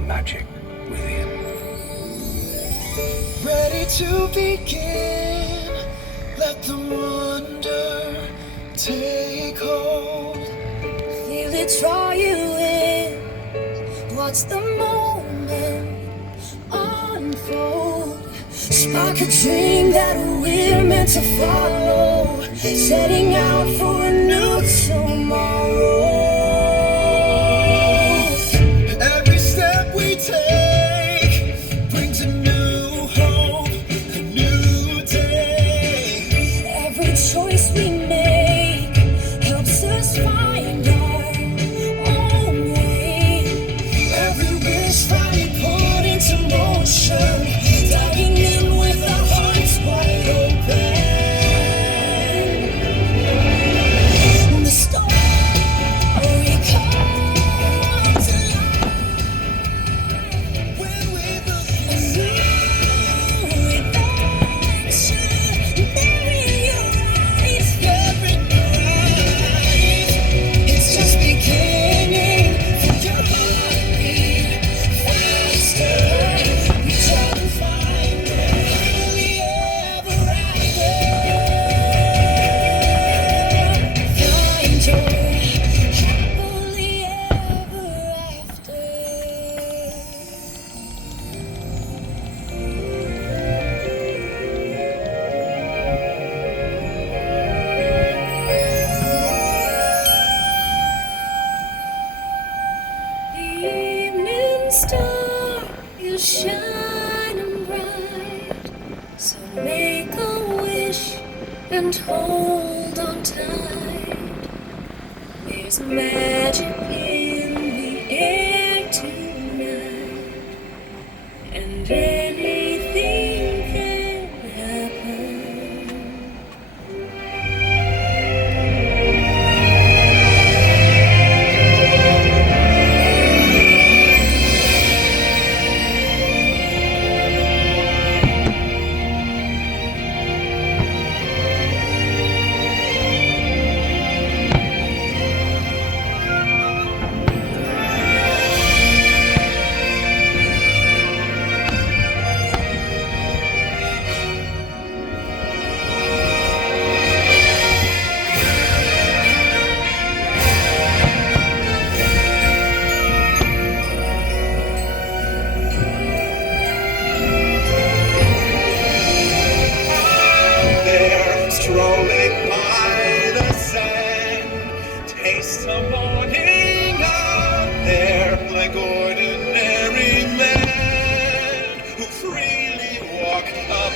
magic within. Ready to begin, let the wonder take hold. Feel it draw you in, watch the moment unfold. Spark a dream that we're meant to follow, setting out for a new tomorrow. Every step we take brings a new hope, a new day. Every choice we make helps us find our own way. Every wish finally put into motion, diving in with our hearts wide open. The story comes alive When we look a new adventure there in your eyes. every night, it's just beginning. Feel your heartbeat faster. Reach out and find it. Happily ever after. Find your happily ever after. The evening star is shining bright, so make a wish and hold on tight. There's magic in the air tonight, and anything can happen. There, strolling by the sand, taste the morning out there, like ordinary men who freely walk about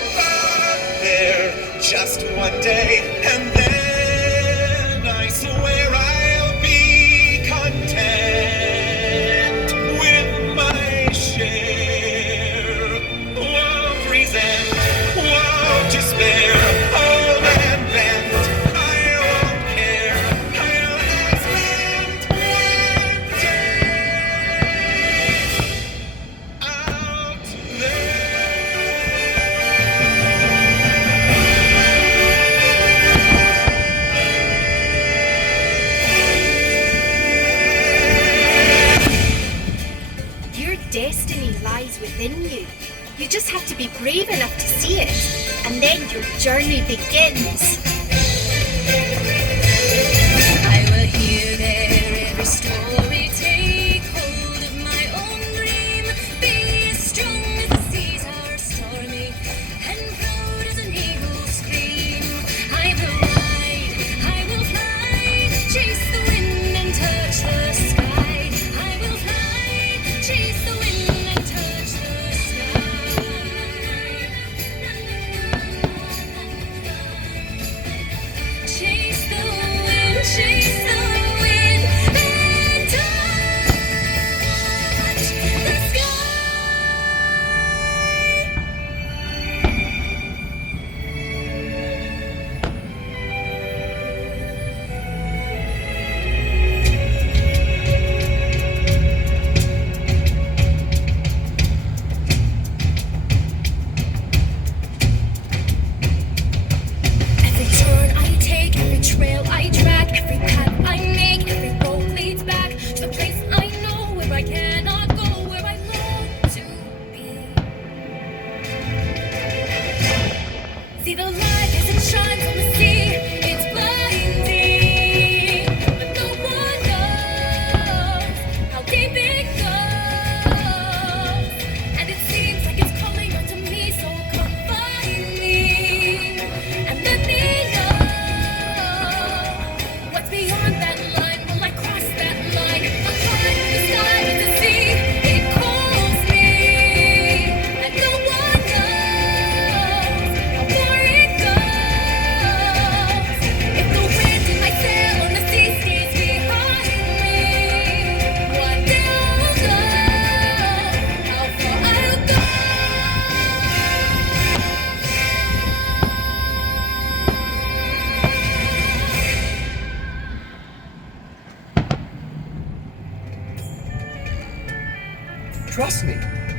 there. Just one day, and then I swear I'll be content with my share of reason, of despair, old and bent. I won't care. I'll spend one day out Your destiny lies within you. You just have to be brave enough to see it, and then your journey begins. I will hear their every story, take hold of my own dream, be as strong as the seas are stormy, and proud as an eagle's scream. I will ride, I will fly, chase the wind and touch the sky. I will fly, chase the wind and touch the sky. Chase the wind, chase the wind, and touch the sky. Every turn I take, every trail I track, every path I make, every road leads back to the place I know where I cannot go. Trust me,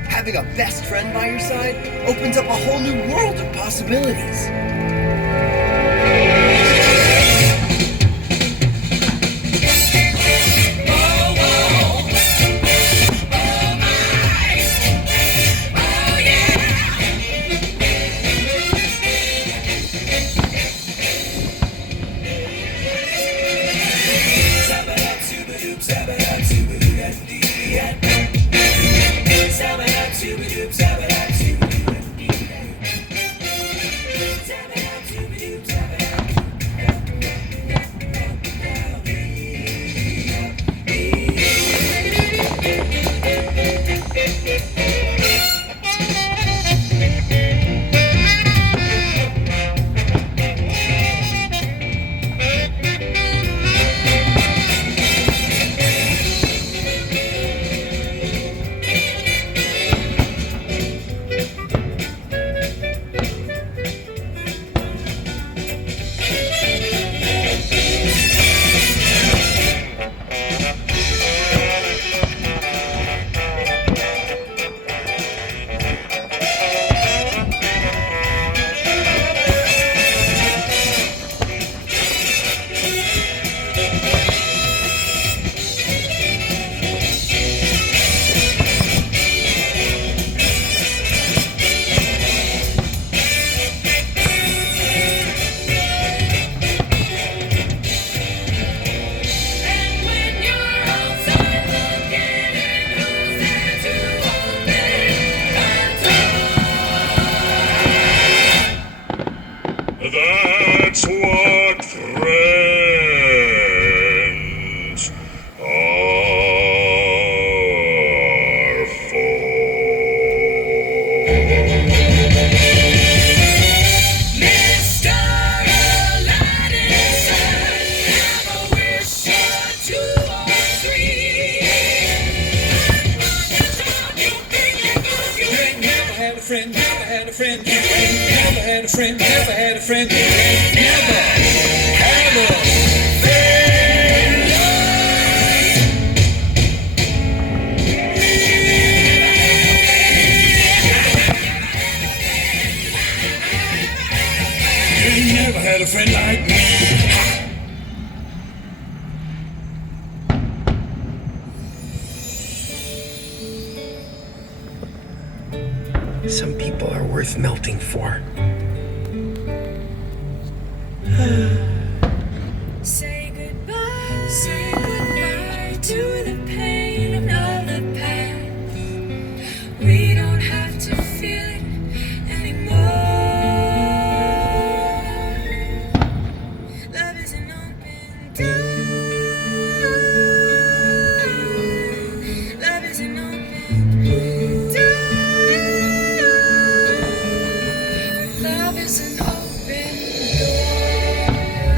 having a best friend by your side opens up a whole new world of possibilities. That's what friends are for. Mr. Aladdin, sir, have a wish or two or three. You ain't never had a friend, never had a friend. You ain't never had a friend, never had a friend. You ain't never had a friend. You ain't never had a friend like me. Some people are worth melting for. Say goodbye to the pain of the past. We don't have to feel it anymore. Love is an open door. Love is an open door. Love is an open door.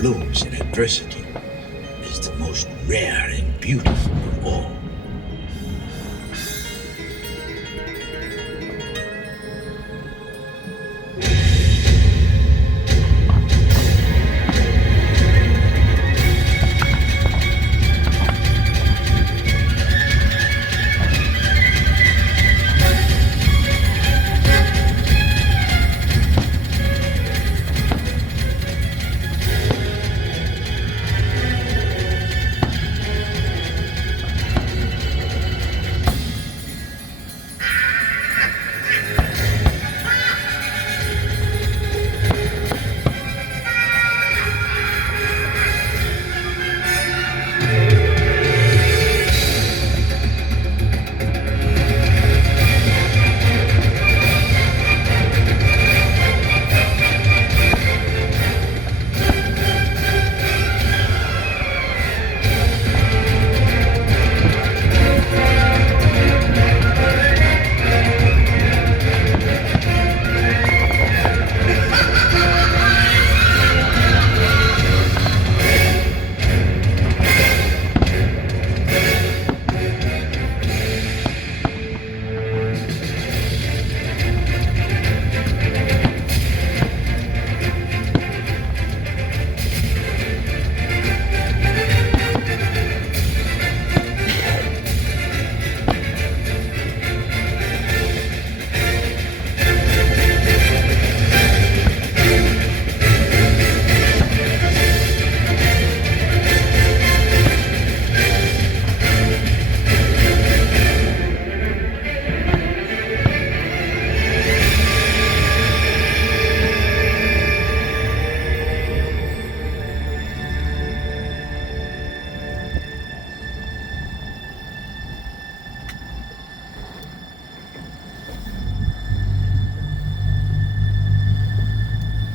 blooms in adversity is the most rare and beautiful of all.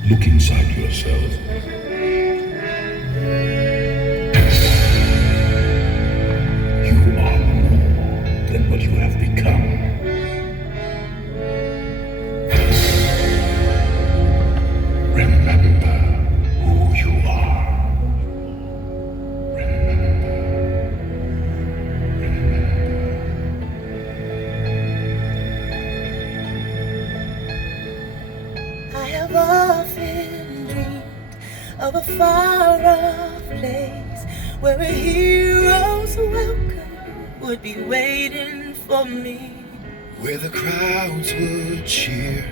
Look inside yourself. You are more than what you have become. Remember who you are. I have often dreamed of a far-off place where a hero's welcome would be waiting for me. Where the crowds would cheer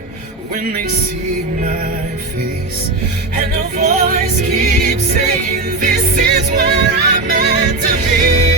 when they see my face, And a voice keeps saying, this is where I'm meant to be.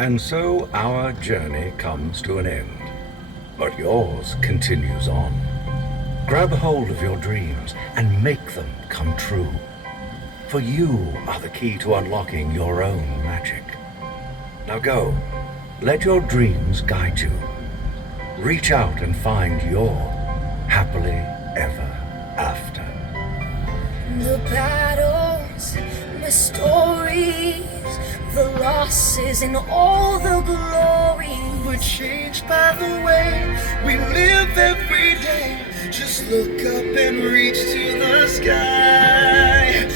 And so our journey comes to an end, but yours continues on. Grab hold of your dreams and make them come true. For you are the key to unlocking your own magic. Now go, let your dreams guide you. Reach out and find your happily ever after. The battles, the stories, the losses and all the glory we're changed by the way we live every day. Just look up and reach to the sky.